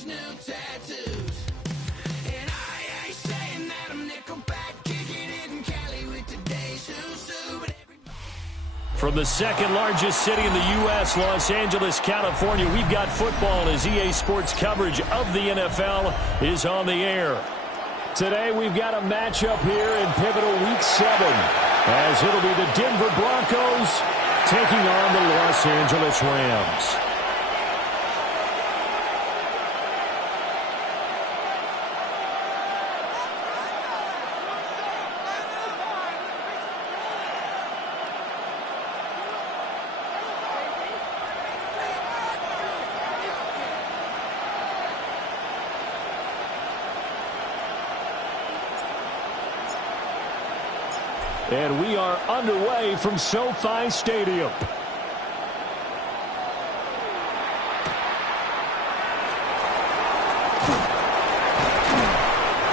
these new tattoos. And I ain't saying that I'm Nickelback, kicking it in Cali with today's who's who, but from the second largest city in the U.S., Los Angeles, California, we've got football as EA Sports coverage of the NFL is on the air. Today we've got a matchup here in pivotal Week 7, as it'll be the Denver Broncos taking on the Los Angeles Rams. And we are underway from SoFi Stadium.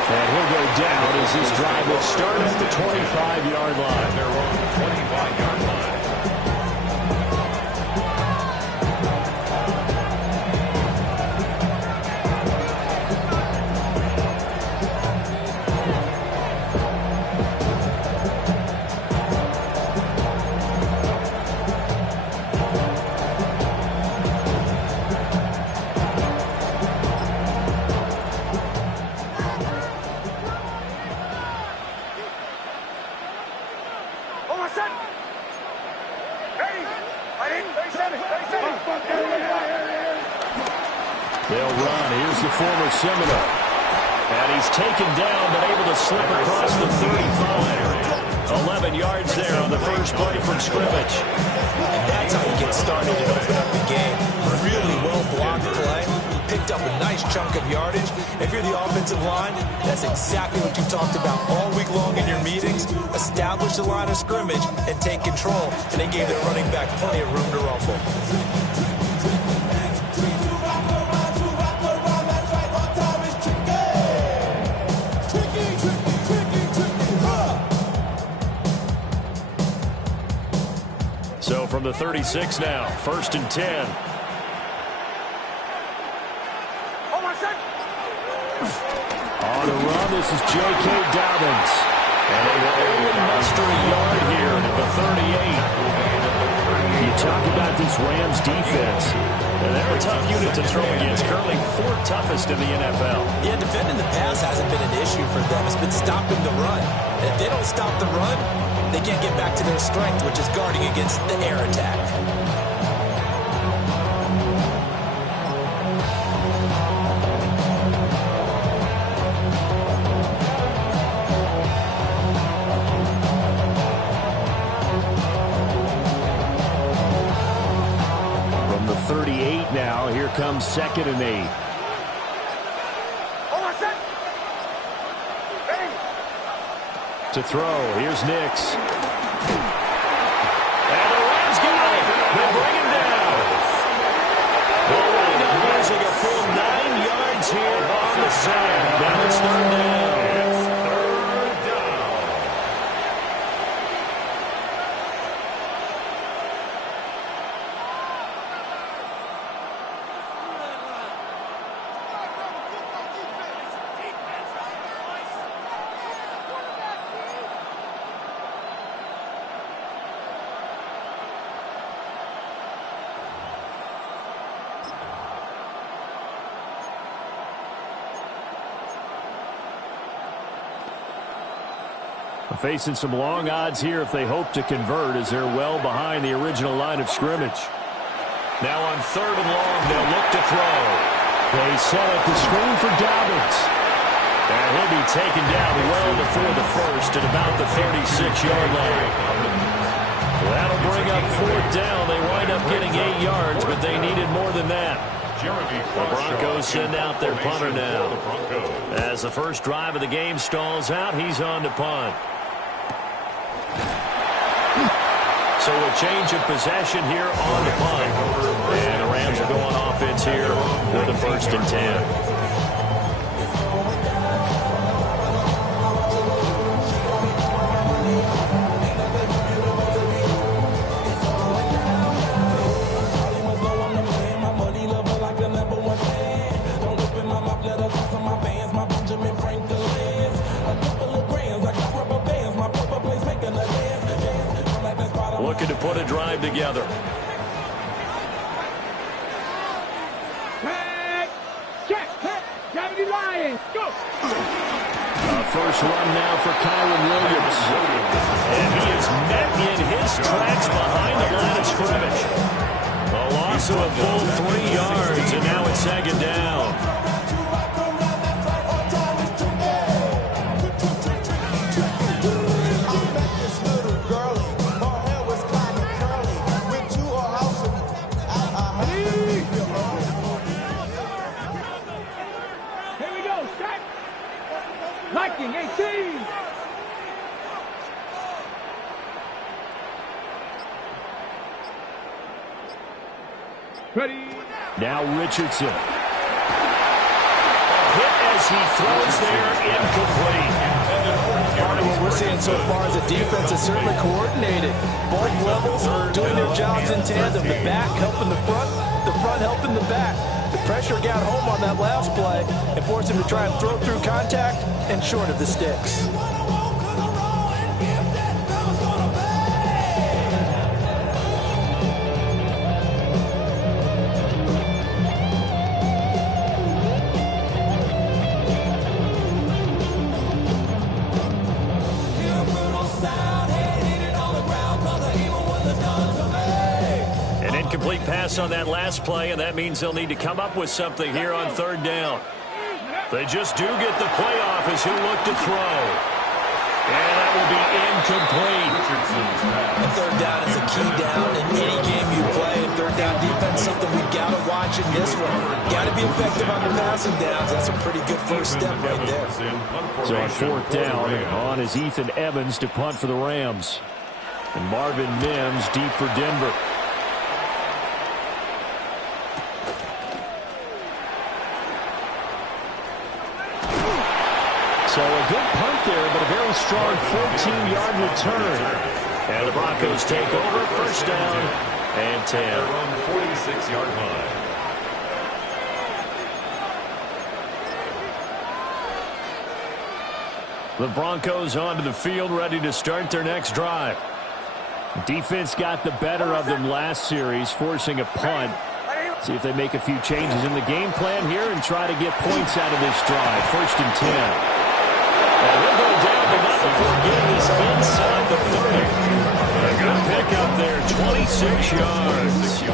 And he'll go down as this drive will start at the 25-yard line. They're on the 25-yard line. They'll run. Here's the former Seminole. And he's taken down, but able to slip across the 35. 11 yards there on the first play from scrimmage. And that's how you get started and open up the game. Really well-blocked play. Picked up a nice chunk of yardage. If you're the offensive line, that's exactly what you talked about all week long in your meetings. Establish the line of scrimmage and take control. And they gave their running back plenty of room to rumble. So from the 36 now, 1st and 10. On the run, this is J.K. Dobbins. And they will only muster a yard here at the 38. You talk about this Rams defense. And they're a tough unit to throw against, currently 4th toughest in the NFL. Yeah, defending the pass hasn't been an issue for them. It's been stopping the run. And if they don't stop the run, they can't get back to their strength, which is guarding against the air attack. From the 38 now, here comes 2nd and 8. To throw, here's Nix. And the Rams got it. They bring him down. They'll wind up losing a full 9 yards here on the side. Now it's 3rd down. Facing some long odds here if they hope to convert, as they're well behind the original line of scrimmage. Now on 3rd and long, they'll look to throw. They set up the screen for Dobbins. And he'll be taken down well before the first at about the 36-yard line. That'll bring up 4th down. They wind up getting 8 yards, but they needed more than that. The Broncos send out their punter now. As the first drive of the game stalls out, he's on to punt. So a change of possession here on the punt. And the Rams are going offense here with a 1st and 10. looking to put a drive together. First run now for Kyron Williams. And he is met in his tracks behind the line of scrimmage. A loss of a full 3 yards, and now it's second down. Liking 18. Ready. Now Richardson. Hit as he throws there, incomplete. Part of what we're seeing so far is the defense is certainly coordinated. Both levels are doing their jobs in tandem. The back helping the front helping the back. The pressure got home on that last play and forced him to try and throw through contact and short of the sticks. Incomplete pass on that last play, and that means they'll need to come up with something here on third down. They just do get the playoff as who look to throw. And that will be incomplete. And third down is a key down in any game you play. And third down defense, something we got to watch in this one. Got to be effective on the passing downs. That's a pretty good first step right there. So on fourth down, on is Ethan Evans to punt for the Rams. And Marvin Mims deep for Denver. So a good punt there, but a very strong 14-yard return. And the Broncos take over, first down and 10. 46-yard line. The Broncos onto the field, ready to start their next drive. Defense got the better of them last series, forcing a punt. See if they make a few changes in the game plan here and try to get points out of this drive. First and 10. And he'll go down, but not before getting this inside the 30. A good pickup there, 26 yards.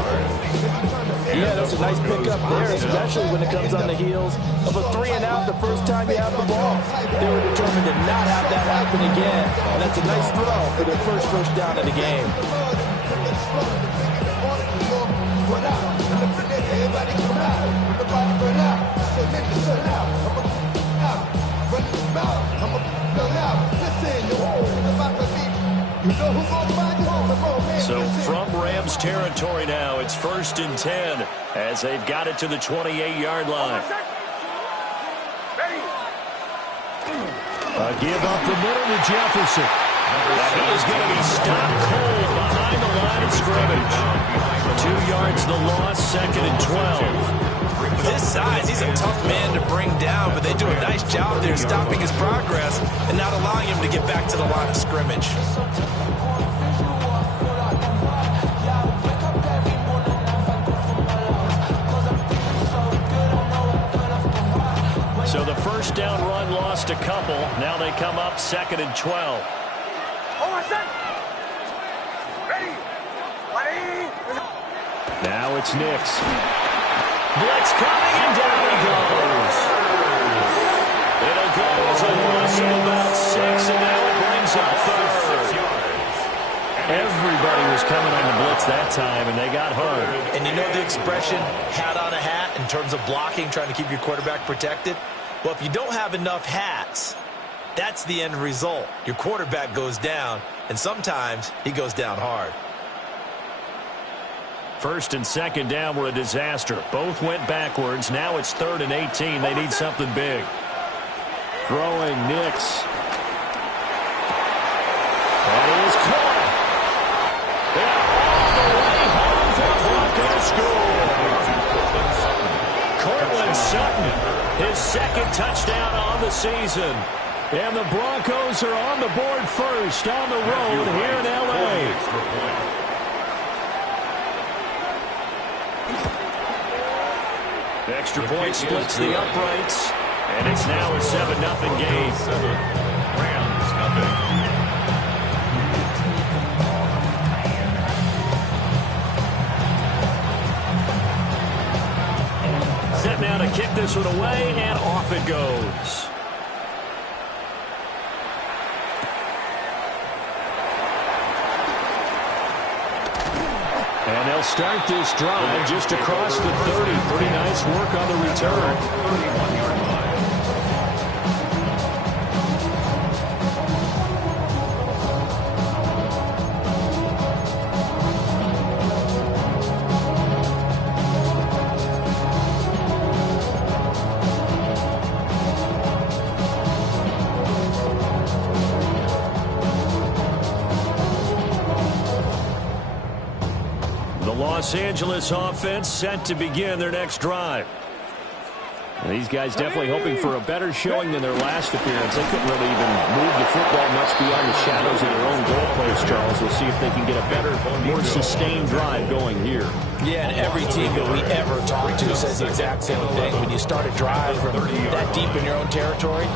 Yeah, that's a nice pickup there, especially when it comes on the heels of a 3-and-out the first time you have the ball. They were determined to not have that happen again. And that's a nice throw for their first down of the game. So from Rams territory now, it's first and 10 as they've got it to the 28-yard line. A give up the middle to Jefferson. He is going to be stopped cold behind the line of scrimmage. 2 yards the loss, second and 12. With his size, he's a tough man to bring down, but they do a nice job there stopping his progress and not allowing him to get back to the line of scrimmage. So the first down run lost a couple. Now they come up second and 12. Now it's Nix. Blitz coming, and down he goes. It'll go as a loss of about 6, and now it brings up third. Everybody was coming on the blitz that time, and they got home. And you know the expression, hat on a hat, in terms of blocking, trying to keep your quarterback protected? Well, if you don't have enough hats, that's the end result. Your quarterback goes down, and sometimes he goes down hard. First and second down were a disaster. Both went backwards. Now it's third and 18. They need something big. Throwing Nix. That is caught. They're all the way home for Bronco score. Cortland Sutton, his second touchdown on the season. And the Broncos are on the board first on the road here in L.A. Extra point splits the uprights, and it's now a 7-0 game. Rams nothing. Set now to kick this one away, and off it goes. And they'll start this drive just across the 30. Pretty nice work on the return. 31-yard line. Los Angeles offense set to begin their next drive. And these guys definitely hoping for a better showing than their last appearance. They couldn't really even move the football much beyond the shadows of their own goalpost, Charles. We'll see if they can get a better, more sustained drive going here. Yeah, and every team that we ever talk to says the exact same thing. When you start a drive from that deep in your own territory,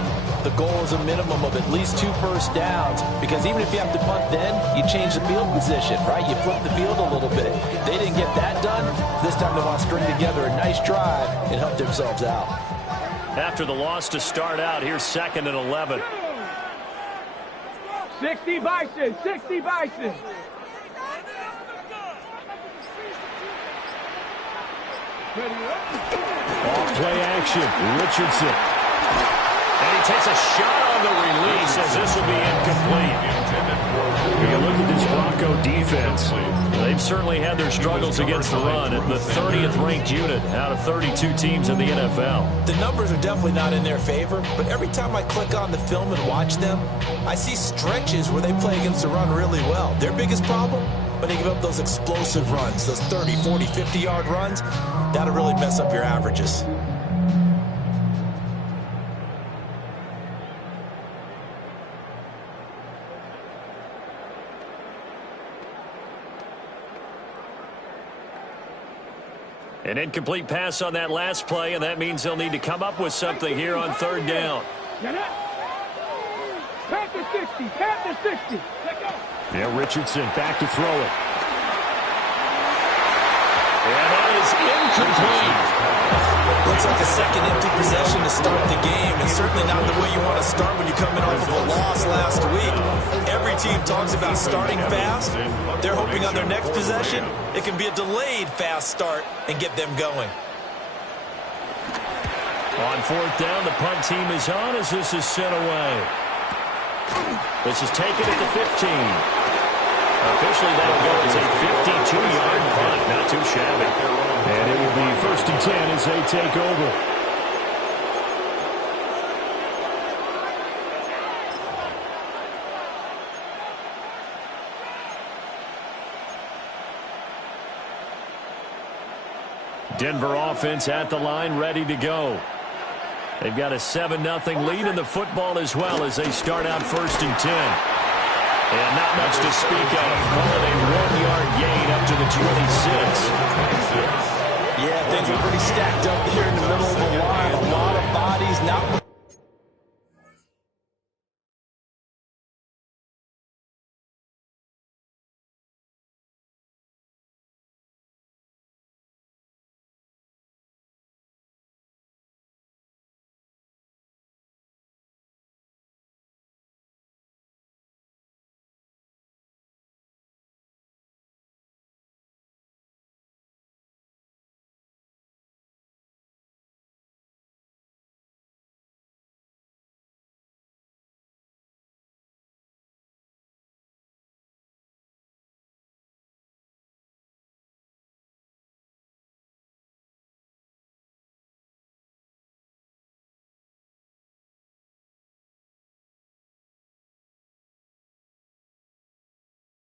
the goal is a minimum of at least 2 first downs, because even if you have to punt then, you change the field position, right? You flip the field a little bit. They didn't get that done. This time they want to string together a nice drive and help themselves out. After the loss to start out, here's 2nd and 11. 60 Bison, 60 Bison. Off play action, Richardson. And he takes a shot on the release as this will be incomplete. You look at this Bronco defense. They've certainly had their struggles against the run at the 30th ranked unit out of 32 teams in the NFL. The numbers are definitely not in their favor, but every time I click on the film and watch them, I see stretches where they play against the run really well. Their biggest problem, when they give up those explosive runs, those 30, 40, 50-yard runs, that'll really mess up your averages. An incomplete pass on that last play, and that means they'll need to come up with something here on 3rd down. Panther 60, Panther 60. Yeah, Richardson back to throw it. And that is incomplete. Looks like a second empty possession to start the game, and certainly not the way you want to start when you're coming off of a loss last week. Every team talks about starting fast. They're hoping on their next possession, it can be a delayed fast start and get them going. On 4th down, the punt team is on as this is sent away. This is taken at the 15. Officially, that'll go as a 52-yard punt. Not too shabby. And it will be 1st and 10 as they take over. Denver offense at the line, ready to go. They've got a 7-0 lead in the football as well as they start out 1st and 10. And not much to speak of. Call it a 1-yard gain up to the 26. Yeah, things are pretty stacked up here in the middle of the line. A lot of bodies, not